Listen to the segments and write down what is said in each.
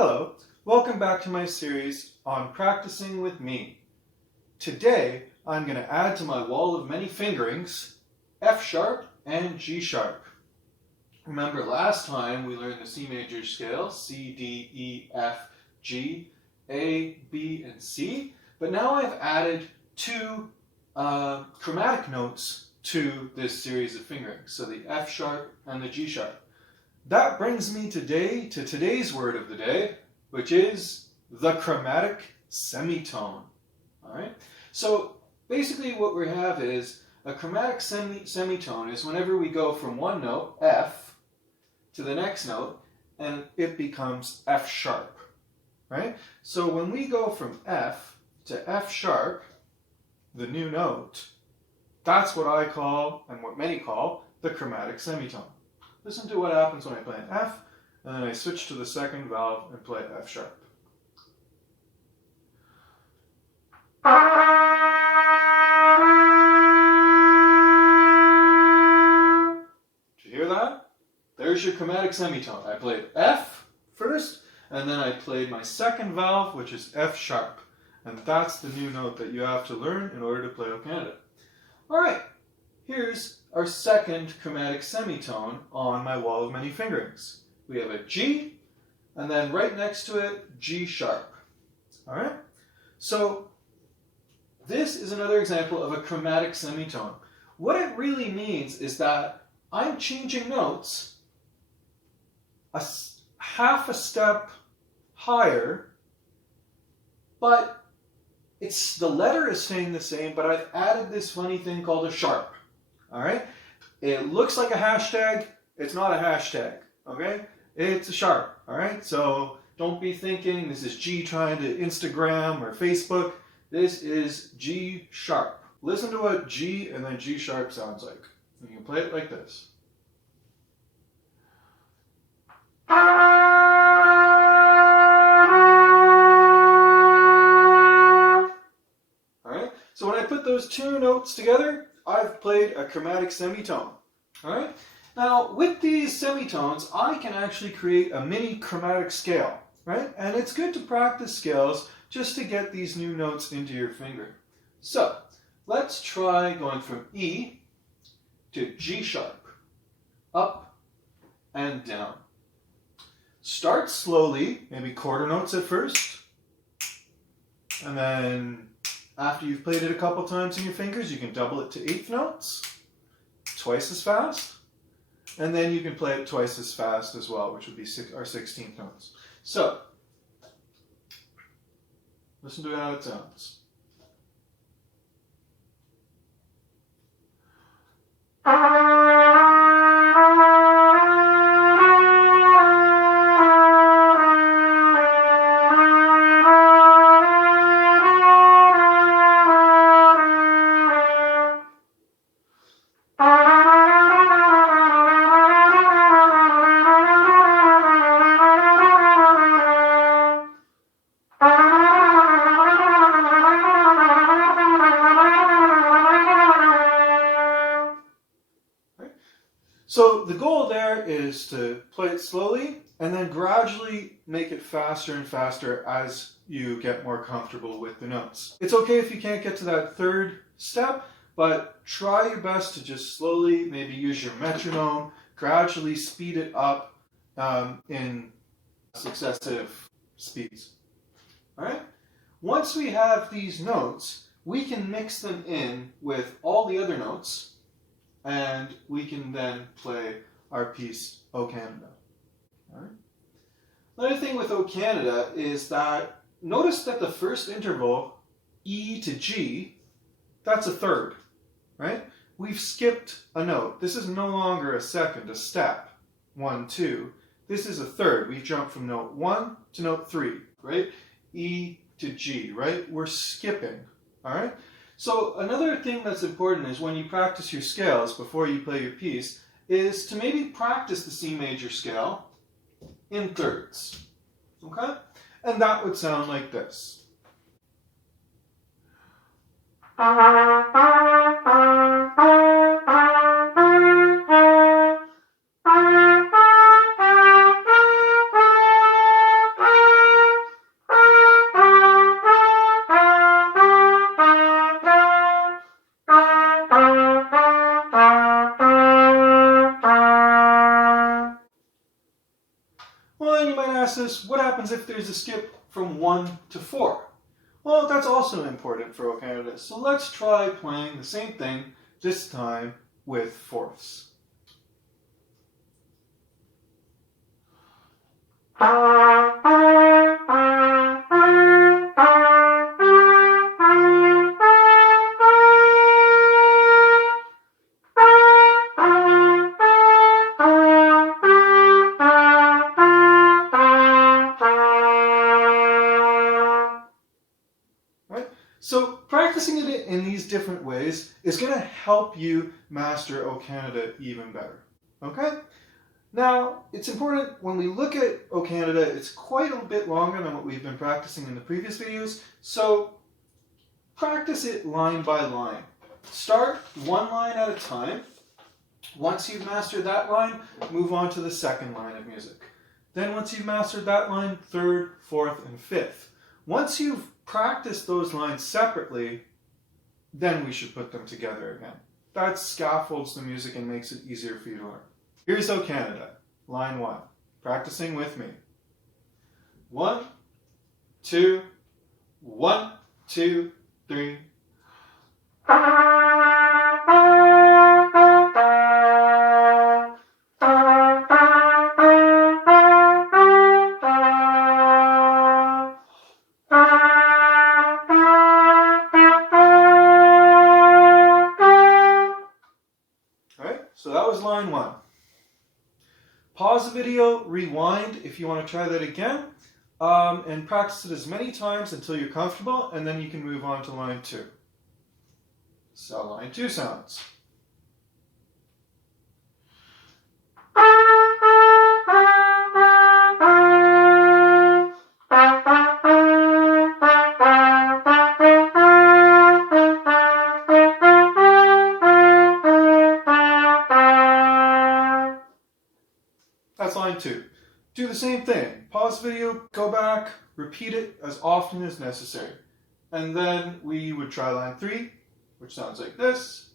Hello, welcome back to my series on practicing with me. Today I'm going to add to my wall of many fingerings F sharp and G sharp. Remember last time we learned the C major scale, C, D, E, F, G, A, B, and C, but now I've added two chromatic notes to this series of fingerings, so the F sharp and the G sharp. That brings me today to today's word of the day, which is the chromatic semitone. All right. So basically what we have is a chromatic semitone is whenever we go from one note, F, to the next note, and it becomes F sharp. Right? So when we go from F to F sharp, the new note, that's what I call, and what many call, the chromatic semitone. Listen to what happens when I play an F, and then I switch to the second valve and play F sharp. Did you hear that? There's your chromatic semitone. I played F first, and then I played my second valve, which is F sharp. And that's the new note that you have to learn in order to play O Canada. All right, here's our second chromatic semitone on my wall of many fingerings. We have a G, and then right next to it, G sharp. All right? So this is another example of a chromatic semitone. What it really means is that I'm changing notes half a step higher, but the letter is staying the same, but I've added this funny thing called a sharp. All right? It looks like a hashtag. It's not a hashtag. Okay? It's a sharp. All right? So don't be thinking this is G trying to Instagram or Facebook. This is G sharp. Listen to what G and then G sharp sounds like. You can play it like this. All right? So when I put those two notes together, I've played a chromatic semitone. All right? Now, with these semitones, I can actually create a mini chromatic scale, right? And it's good to practice scales just to get these new notes into your finger. So, let's try going from E to G sharp, up and down. Start slowly, maybe quarter notes at first, and then after you've played it a couple times in your fingers, you can double it to eighth notes, twice as fast, and then you can play it twice as fast as well, which would be our 16th notes. So, listen to how it sounds. So the goal there is to play it slowly and then gradually make it faster and faster as you get more comfortable with the notes. It's okay if you can't get to that third step, but try your best to just slowly maybe use your metronome, gradually speed it up in successive speeds. All right? Once we have these notes, we can mix them in with all the other notes, and we can then play our piece, O Canada. All right? Another thing with O Canada is that notice that the first interval, E to G, that's a third, right? We've skipped a note. This is no longer a second, a step, 1, 2. This is a third. We've jumped from note 1 to note 3, right? E to G, right? We're skipping, all right? So another thing that's important is when you practice your scales before you play your piece is to maybe practice the C major scale in thirds, okay? And that would sound like this. And you might ask this, what happens if there's a skip from 1 to 4? Well, that's also important for O Canada. So let's try playing the same thing, this time with fourths. So practicing it in these different ways is going to help you master O Canada even better. Okay? Now, it's important when we look at O Canada, it's quite a bit longer than what we've been practicing in the previous videos, so practice it line by line. Start one line at a time. Once you've mastered that line, move on to the second line of music. Then once you've mastered that line, third, fourth, and fifth. Once you've practiced those lines separately, then we should put them together again. That scaffolds the music and makes it easier for you to learn. Here's O Canada, line 1. Practicing with me. 1, 2, 1, 2, 3. So that was line 1. Pause the video, rewind if you want to try that again, and practice it as many times until you're comfortable, and then you can move on to line 2. So line 2 sounds. That's line 2. Do the same thing. Pause the video, go back, repeat it as often as necessary. And then we would try line 3, which sounds like this.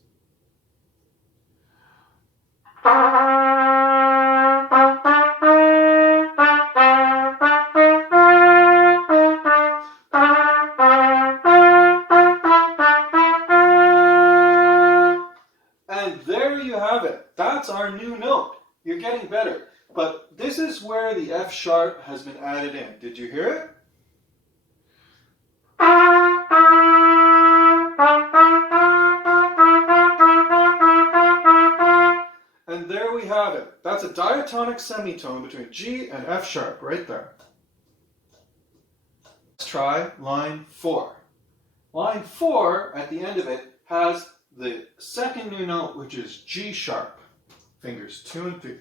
And there you have it. That's our new note. You're getting better. But this is where the F sharp has been added in. Did you hear it? And there we have it. That's a diatonic semitone between G and F sharp right there. Let's try line 4. Line 4 at the end of it has the second new note, which is G sharp. Fingers 2 and 3.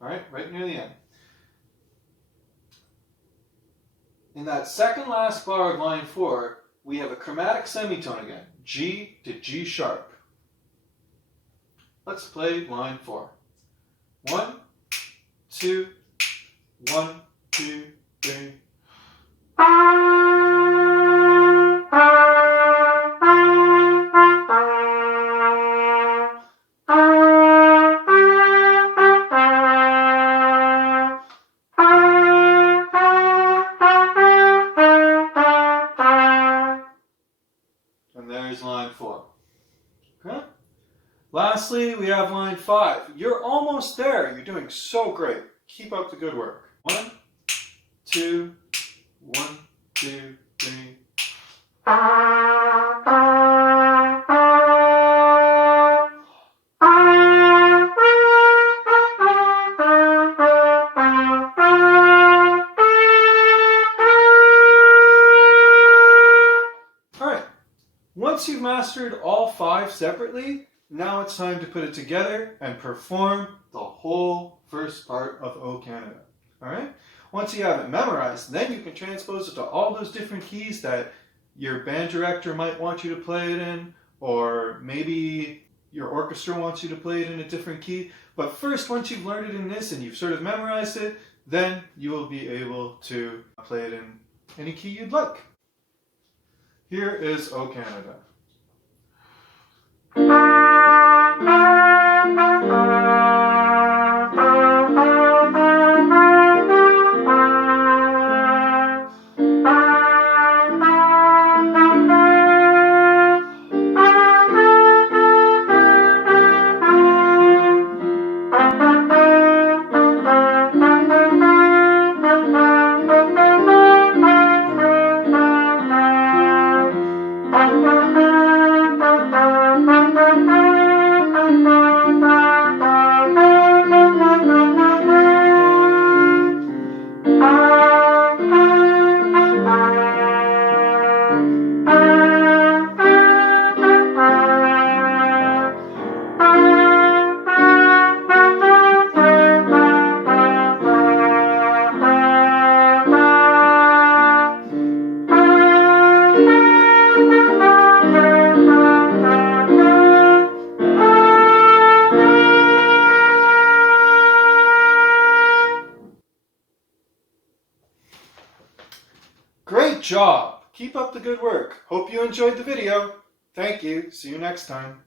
All right, right near the end. In that second last bar of line 4, we have a chromatic semitone again, G to G sharp. Let's play line 4. 1, 2, 1, 2, 3. Line 4. Okay. Lastly, we have line 5. You're almost there. You're doing so great. Keep up the good work. 1, 2, 1, 2, 3. Once you've mastered all 5 separately, now it's time to put it together and perform the whole first part of O Canada. Alright? Once you have it memorized, then you can transpose it to all those different keys that your band director might want you to play it in, or maybe your orchestra wants you to play it in a different key. But first, once you've learned it in this and you've sort of memorized it, then you will be able to play it in any key you'd like. Here is O Canada. Great job! Keep up the good work. Hope you enjoyed the video. Thank you. See you next time.